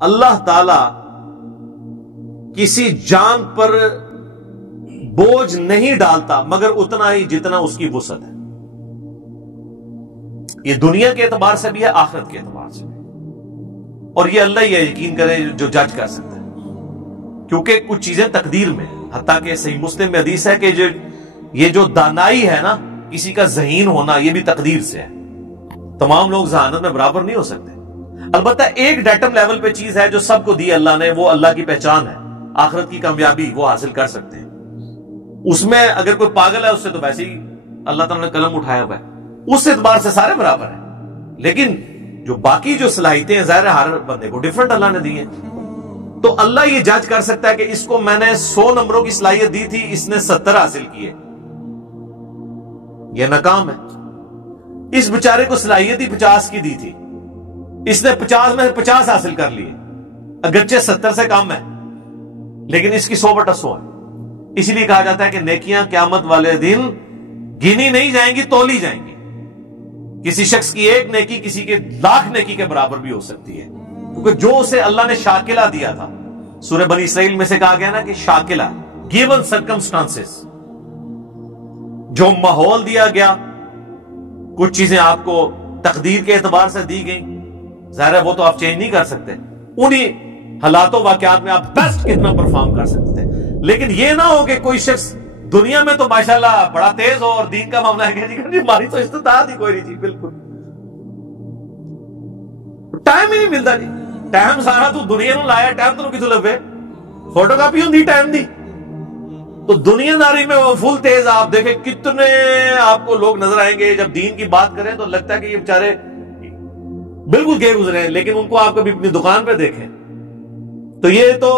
اللہ تعالی کسی جان پر بوجھ نہیں ڈالتا مگر اتنا ہی جتنا اس کی وسعت ہے. یہ دنیا کے اعتبار سے بھی ہے، آخرت کے اعتبار سے بھی. اور یہ اللہ یہ یقین کرے جو جج کر سکتا ہے، کیونکہ کچھ چیزیں تقدیر میں ہیں. حتیٰ کہ صحیح مسلم میں حدیث ہے کہ یہ جو دانائی ہے نا، کسی کا ذہین ہونا، یہ بھی تقدیر سے ہے. تمام لوگ ذہانت میں برابر نہیں ہو سکتے. البتہ ایک ڈیٹم لیول پہ چیز ہے جو سب کو دی اللہ نے، وہ اللہ کی پہچان ہے. آخرت کی کامیابی وہ حاصل کر سکتے ہیں. اس میں اگر کوئی پاگل ہے، اس سے تو ویسے ہی اللہ تعالیٰ نے قلم اٹھایا ہوا ہے. اس اعتبار سے سارے برابر ہیں. لیکن جو باقی جو صلاحیتیں ہیں، ظاہر ہے ہر بندے کو ڈیفرنٹ اللہ نے دی ہیں. تو اللہ یہ جج کر سکتا ہے کہ اس کو میں نے 100 نمبروں کی صلاحیت دی تھی، اس نے 70 حاصل کیے، یہ ناکام ہے. اس بیچارے کو صلاحیت ہی 50 کی دی تھی، اس نے 50 میں 50 حاصل کر لیے، اگرچہ 70 سے کم ہے، لیکن اس کی 100/100 ہے. اسی لیے کہا جاتا ہے کہ نیکیاں قیامت والے دن گنی نہیں جائیں گی، تولی جائیں گی. کسی شخص کی ایک نیکی کسی کے 1,00,000 نیکی کے برابر بھی ہو سکتی ہے، کیونکہ جو اسے اللہ نے شاکلہ دیا تھا. سورہ بنی اسرائیل میں سے کہا گیا نا کہ شاکلہ، گیون سرکمسٹانسز، جو ماحول دیا گیا، کچھ چیزیں آپ کو تقدیر کے اعتبار سے دی گئیں، ظاہر ہے وہ تو آپ چینج نہیں کر سکتے. انہی حالات و واقعات میں آپ بیسٹ کتنا پرفارم کر سکتے تھے. لیکن یہ نہ ہو کہ کوئی شخص دنیا میں تو ماشاءاللہ بڑا تیز ہو اور دین کا معاملہ ہے کہ ہماری تو استطاعت ہی کوئی نہیں. جی بالکل ٹائم ہی نہیں ملتا. جی ٹائم سارا تو دنیا نو لایا، ٹائم تو کتوں لگے؟ فوٹو کاپی ہوندی ٹائم دی. تو دنیا داری میں وہ فل تیز. آپ دیکھیں کتنے آپ کو لوگ نظر آئیں گے جب دین کی بات کریں تو لگتا ہے کہ یہ بیچارے بالکل گئے گزرے ہیں، لیکن ان کو آپ کبھی اپنی دکان پہ دیکھیں تو یہ تو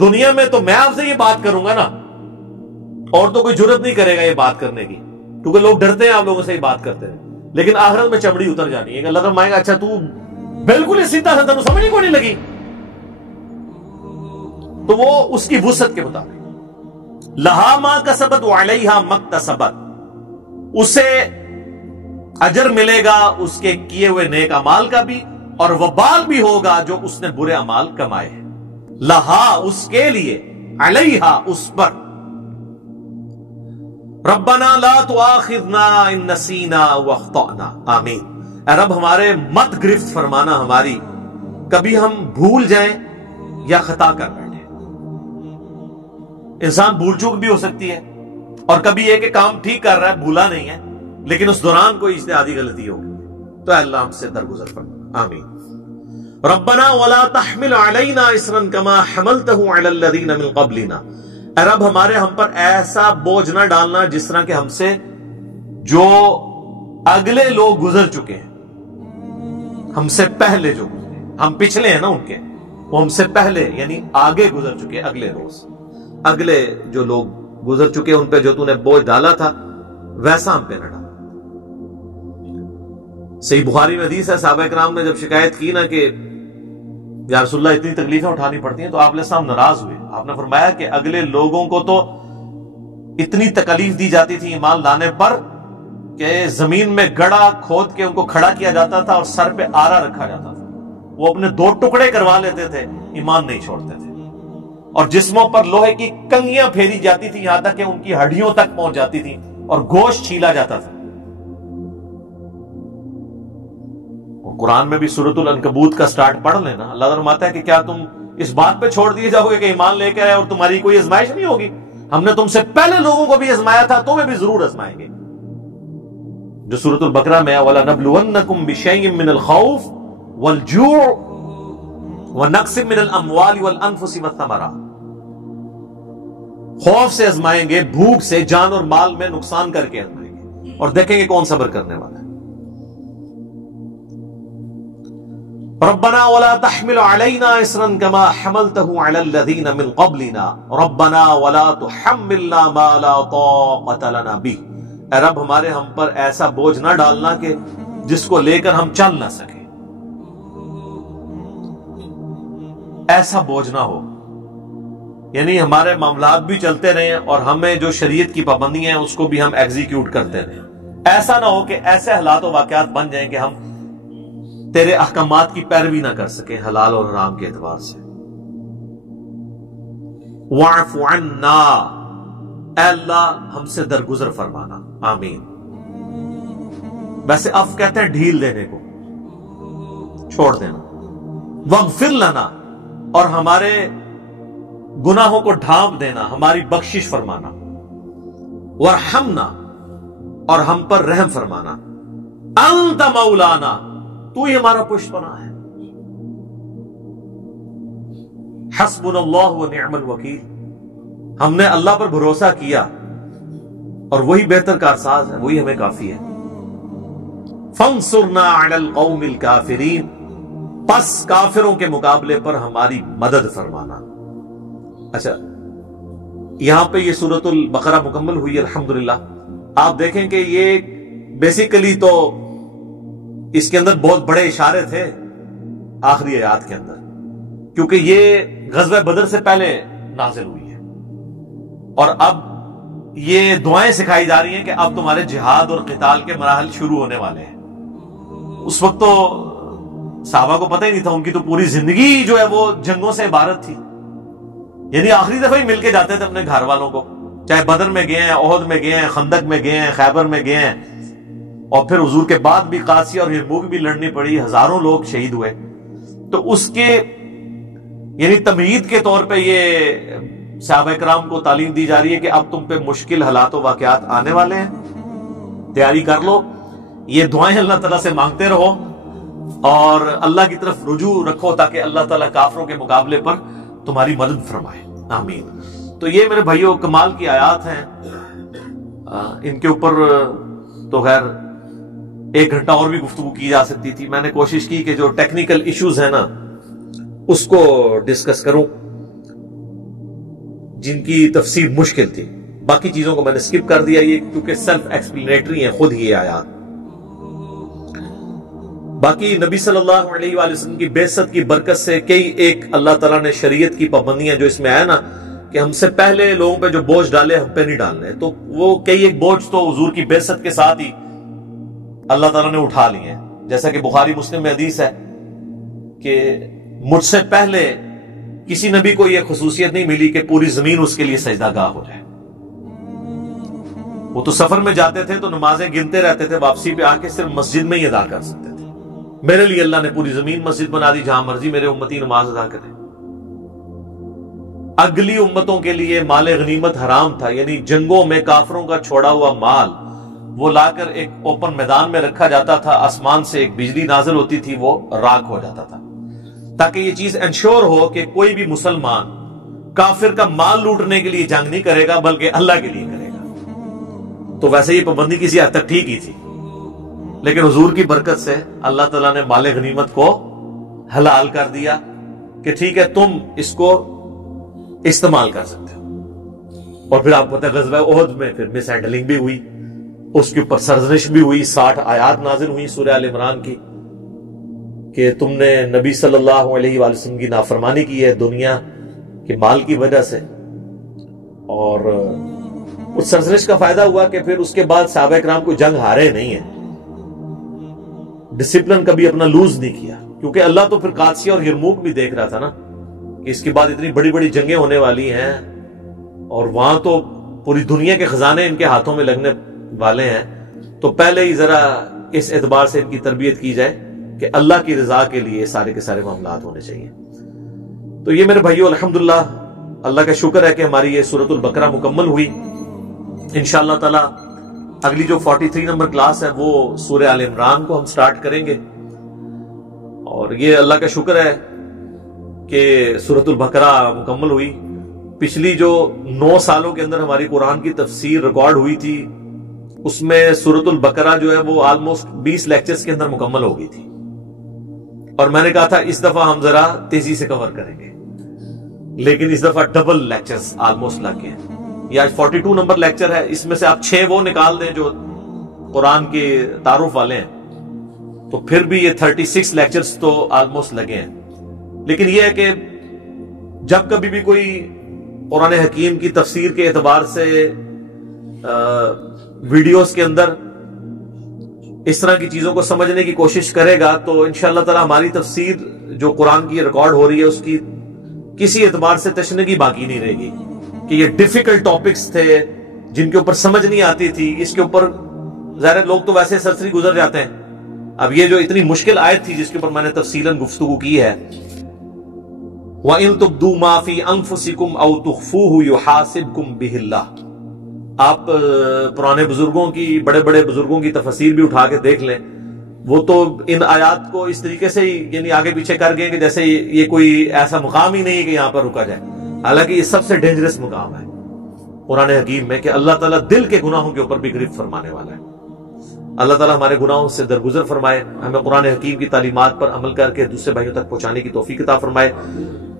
دنیا میں تو میں آپ سے یہ بات کروں گا نا، اور تو کوئی جرت نہیں کرے گا یہ بات کرنے کی، کیونکہ لوگ ڈرتے ہیں آپ لوگوں سے یہ بات کرتے ہیں. لیکن آخرت میں چمڑی اتر جانی ہے کہ اللہ فرمائے گا اچھا تو بالکل سیدھا سا تمہیں سمجھ کو نہیں لگی. تو وہ اس کی وسعت کے مطابق لہا ما کسبت وعلیہا مکتسبت، اسے اجر ملے گا اس کے کیے ہوئے نیک اعمال کا بھی، اور وبال بھی ہوگا جو اس نے برے اعمال کمائے ہیں. لہا اس کے لیے، علیہا اس پر. ربنا لا تؤاخذنا ان نسینا واخطأنا، آمین. اے رب ہمارے مت گرفت فرمانا ہماری، کبھی ہم بھول جائیں یا خطا کر بیٹھیں. انسان بھول چوک بھی ہو سکتی ہے، اور کبھی یہ کہ کام ٹھیک کر رہا ہے، بھولا نہیں ہے، لیکن اس دوران کوئی اجتہادی غلطی ہوگی، تو اے اللہ ہم سے درگزر فرما، آمین. ربنا ولا تحمل علينا اصرا كما حملته على الذين من قبلنا، اے رب ہمارے ہم پر ایسا بوجھ نہ ڈالنا جس طرح کہ ہم سے جو اگلے لوگ گزر چکے ہیں، ہم سے پہلے جو گزرے، ہم پچھلے ہیں نا ان کے، وہ ہم سے پہلے یعنی آگے گزر چکے، اگلے روز اگلے جو لوگ گزر چکے ان پہ جو تو نے بوجھ ڈالا تھا ویسا ہم پہ نہ ڈالا. صحیح بخاری میں حدیث ہے، صحابہ کرام نے جب شکایت کی نا کہ یا رسول اللہ اتنی تکلیفیں اٹھانی پڑتی ہیں، تو آپ علیہ السلام ناراض ہوئے. آپ نے فرمایا کہ اگلے لوگوں کو تو اتنی تکلیف دی جاتی تھی ایمان لانے پر کہ زمین میں گڑا کھود کے ان کو کھڑا کیا جاتا تھا اور سر پہ آرا رکھا جاتا تھا، وہ اپنے 2 ٹکڑے کروا لیتے تھے، ایمان نہیں چھوڑتے تھے. اور جسموں پر لوہے کی کنگیاں پھیری جاتی تھی، یہاں تک کہ ان کی ہڈیوں تک پہنچ جاتی تھی اور گوشت چھیلا جاتا تھا. قرآن میں بھی سورۃ العنکبوت کا سٹارٹ پڑھ لینا، اللہ فرماتا ہے کہ کیا تم اس بات پہ چھوڑ دیے جاؤ گے کہ ایمان لے کے آئے اور تمہاری کوئی آزمائش نہیں ہوگی؟ ہم نے تم سے پہلے لوگوں کو بھی آزمایا تھا، تمہیں بھی ضرور آزمائیں گے. جو سورۃ البقرہ میں وَلَنَبْلُوَنَّكُمْ بِشَيْءٍ مِّنَ الْخَوْفِ وَالْجُوعِ وَنَقْصٍ مِّنَ الْأَمْوَالِ وَالْأَنفُسِ وَالثَّمَرَاتِ، خوف سے آزمائیں گے، بھوک سے، جان اور مال میں نقصان کر کے آزمائیں گے، اور دیکھیں گے کون صبر کرنے والا ہے. ربنا ولا تحمل علينا اصرا كما حملته على الذين من قبلنا ربنا ولا تحملنا ما لا طاقة لنا به، اے رب ہمارے ہم پر ایسا بوجھ نہ ڈالنا کہ جس کو لے کر ہم چل نہ سکیں. ایسا بوجھ نہ ہو، یعنی ہمارے معاملات بھی چلتے رہیں اور ہمیں جو شریعت کی پابندیاں ہیں اس کو بھی ہم ایگزیکیوٹ کرتے رہیں. ایسا نہ ہو کہ ایسے حالات و واقعات بن جائیں کہ ہم تیرے احکامات کی پیروی نہ کر سکیں حلال اور حرام کے اعتبار سے۔ واعف عنا، اے اللہ ہم سے درگزر فرمانا، آمین۔ ویسے عفو کہتے ہیں ڈھیل دینے کو، چھوڑ دینا۔ واغفر لنا، اور ہمارے گناہوں کو ڈھانپ دینا، ہماری بخشش فرمانا۔ وارحمنا، اور ہم پر رحم فرمانا۔ انت مولانا، تو ہی ہمارا پشت پناہ ہے۔ حسبنا اللہ ونعم الوکیل، ہم نے اللہ پر بھروسہ کیا اور وہی بہتر کارساز ہے، وہی ہمیں کافی ہے۔ فانصرنا علی القوم الکافرین، پس کافروں کے مقابلے پر ہماری مدد فرمانا۔ اچھا، یہاں پہ یہ سورۃ البقرہ مکمل ہوئی الحمدللہ۔ آپ دیکھیں کہ یہ بیسیکلی تو اس کے اندر بہت بڑے اشارے تھے آخری آیات کے اندر، کیونکہ یہ غزوہ بدر سے پہلے نازل ہوئی ہے، اور اب یہ دعائیں سکھائی جا رہی ہیں کہ اب تمہارے جہاد اور قتال کے مراحل شروع ہونے والے ہیں۔ اس وقت تو صحابہ کو پتہ ہی نہیں تھا، ان کی تو پوری زندگی جو ہے وہ جنگوں سے عبارت تھی، یعنی آخری دفعہ ہی مل کے جاتے تھے اپنے گھر والوں کو، چاہے بدر میں گئے ہیں، احد میں گئے ہیں، خندق میں گئے ہیں، خیبر میں گئے ہیں، اور پھر حضور کے بعد بھی قادسیہ اور یرموک بھی لڑنی پڑی، ہزاروں لوگ شہید ہوئے۔ تو اس کے یعنی تمہید کے طور پہ یہ صحابہ کرام کو تعلیم دی جا رہی ہے کہ اب تم پہ مشکل حالات و واقعات آنے والے ہیں، تیاری کر لو، یہ دعائیں اللہ تعالیٰ سے مانگتے رہو اور اللہ کی طرف رجوع رکھو تاکہ اللہ تعالیٰ کافروں کے مقابلے پر تمہاری مدد فرمائے، آمین۔ تو یہ میرے بھائیوں کمال کی آیات ہیں، ان کے اوپر تو خیر 1 گھنٹہ اور بھی گفتگو کی جا سکتی تھی۔ میں نے کوشش کی کہ جو ٹیکنیکل ایشوز ہیں نا اس کو ڈسکس کروں جن کی تفسیر مشکل تھی، باقی چیزوں کو میں نے سکپ کر دیا یہ کیونکہ سیلف ایکسپلینیٹری ہیں خود ہی آیات۔ باقی نبی صلی اللہ علیہ وآلہ وسلم کی بعثت کی برکت سے کئی ایک اللہ تعالیٰ نے شریعت کی پابندیاں جو اس میں آیا نا کہ ہم سے پہلے لوگوں پہ جو بوجھ ڈالے ہم پہ نہیں ڈالنے، تو وہ کئی ایک بوجھ تو حضور کی بعثت کے ساتھ ہی اللہ تعالیٰ نے اٹھا لیے ہیں، جیسا کہ بخاری مسلم میں حدیث ہے کہ مجھ سے پہلے کسی نبی کو یہ خصوصیت نہیں ملی کہ پوری زمین اس کے لیے سجدہ گاہ ہو جائے۔ وہ تو سفر میں جاتے تھے تو نمازیں گنتے رہتے تھے، واپسی پہ آ کے صرف مسجد میں ہی ادا کر سکتے تھے۔ میرے لیے اللہ نے پوری زمین مسجد بنا دی، جہاں مرضی میرے امتی نماز ادا کرے۔ اگلی امتوں کے لیے مال غنیمت حرام تھا، یعنی جنگوں میں کافروں کا چھوڑا ہوا مال وہ لا کر ایک اوپن میدان میں رکھا جاتا تھا، آسمان سے ایک بجلی نازل ہوتی تھی، وہ راکھ ہو جاتا تھا، تاکہ یہ چیز انشور ہو کہ کوئی بھی مسلمان کافر کا مال لوٹنے کے لیے جنگ نہیں کرے گا بلکہ اللہ کے لیے کرے گا۔ تو ویسے یہ پابندی کسی حد تک ٹھیک ہی تھی، لیکن حضور کی برکت سے اللہ تعالیٰ نے مال غنیمت کو حلال کر دیا کہ ٹھیک ہے تم اس کو استعمال کر سکتے ہو۔ اور پھر آپ کو پتہ ہے غزوہ احد میں پھر مس ہینڈلنگ بھی ہوئی، اس کے اوپر سرزنش بھی ہوئی، 60 آیات نازل ہوئی سورہ آل عمران کی کہ تم نے نبی صلی اللہ علیہ وآلہ وسلم کی نافرمانی کی ہے دنیا کے مال کی وجہ سے، اور اس سرزنش کا فائدہ ہوا کہ پھر اس کے بعد صحابہ کرام کو جنگ ہارے نہیں ہیں، ڈسپلن کبھی اپنا لوز نہیں کیا، کیونکہ اللہ تو پھر قادسیہ اور یرموک بھی دیکھ رہا تھا نا کہ اس کے بعد اتنی بڑی بڑی جنگیں ہونے والی ہیں اور وہاں تو پوری دنیا کے خزانے ان کے ہاتھوں میں لگنے والے ہیں، تو پہلے ہی ذرا اس اعتبار سے ان کی تربیت کی جائے کہ اللہ کی رضا کے لیے سارے کے سارے معاملات ہونے چاہیے۔ تو یہ میرے بھائیو الحمدللہ اللہ کا شکر ہے کہ ہماری یہ سورۃ البقرہ مکمل ہوئی۔ انشاءاللہ تعالی اگلی جو 43 نمبر کلاس ہے وہ سورہ آل عمران کو ہم سٹارٹ کریں گے، اور یہ اللہ کا شکر ہے کہ سورۃ البقرہ مکمل ہوئی۔ پچھلی جو 9 سالوں کے اندر ہماری قرآن کی تفسیر ریکارڈ ہوئی تھی اس میں سورۃ البقرہ جو ہے وہ آلموسٹ 20 لیکچرز کے اندر مکمل ہو گئی تھی، اور میں نے کہا تھا اس دفعہ ہم ذرا تیزی سے کور کریں گے، لیکن اس دفعہ ڈبل لیکچرز آلموسٹ لگ گئے ہیں۔ یہ آج 42 نمبر لیکچر ہے، اس میں سے آپ 6 وہ نکال دیں جو قرآن کے تعارف والے ہیں تو پھر بھی یہ 36 لیکچرز تو آلموسٹ لگے ہیں۔ لیکن یہ ہے کہ جب کبھی بھی کوئی قرآن حکیم کی تفسیر کے اعتبار سے ویڈیوز کے اندر اس طرح کی چیزوں کو سمجھنے کی کوشش کرے گا تو انشاءاللہ تعالی ہماری تفسیر جو قرآن کی ریکارڈ ہو رہی ہے اس کی کسی اعتبار سے تشنگی باقی نہیں رہے گی کہ یہ ڈیفیکلٹ ٹاپکس تھے جن کے اوپر سمجھ نہیں آتی تھی، اس کے اوپر ظاہر لوگ تو ویسے سرسری گزر جاتے ہیں، اب یہ جو اتنی مشکل آیت تھی جس کے اوپر میں نے تفصیلاً گفتگو کی ہے، وَإِن تُبْدُوا مَا فِي أَنفُسِكُمْ أَوْ تُخْفُوهُ يُحَاسِبْكُمْ بِهِ اللَّهُ۔ آپ پرانے بزرگوں کی، بڑے بڑے بزرگوں کی تفاسیر بھی اٹھا کے دیکھ لیں، وہ تو ان آیات کو اس طریقے سے یعنی آگے پیچھے کر گئے کہ جیسے یہ کوئی ایسا مقام ہی نہیں ہے کہ یہاں پر رکا جائے، حالانکہ یہ سب سے ڈینجرس مقام ہے قرآن حکیم میں کہ اللہ تعالیٰ دل کے گناہوں کے اوپر بھی گرفت فرمانے والا ہے۔ اللہ تعالیٰ ہمارے گناہوں سے درگزر فرمائے، ہمیں قرآن حکیم کی تعلیمات پر عمل کر کے دوسرے بھائیوں تک پہنچانے کی توفیق عطا فرمائے،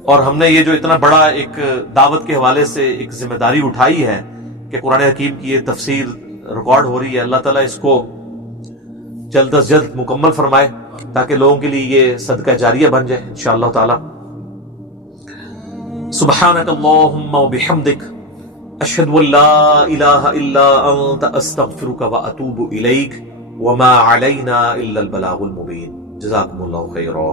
اور ہم نے یہ جو اتنا بڑا ایک دعوت کے حوالے سے ایک ذمہ داری اٹھائی ہے کہ قرآن حکیم کی یہ تفسیر ریکارڈ ہو رہی ہے، اللہ تعالیٰ اس کو جلد از جلد مکمل فرمائے تاکہ لوگوں کے لیے یہ صدقہ جاریہ بن جائے انشاءاللہ تعالی۔ سبحانک اللہم و بحمدک، اشہد ان لا الہ الا انت، استغفرک و اتوب الیک، وما علینا الا البلاغ المبین۔ جزاکم اللہ خیرا۔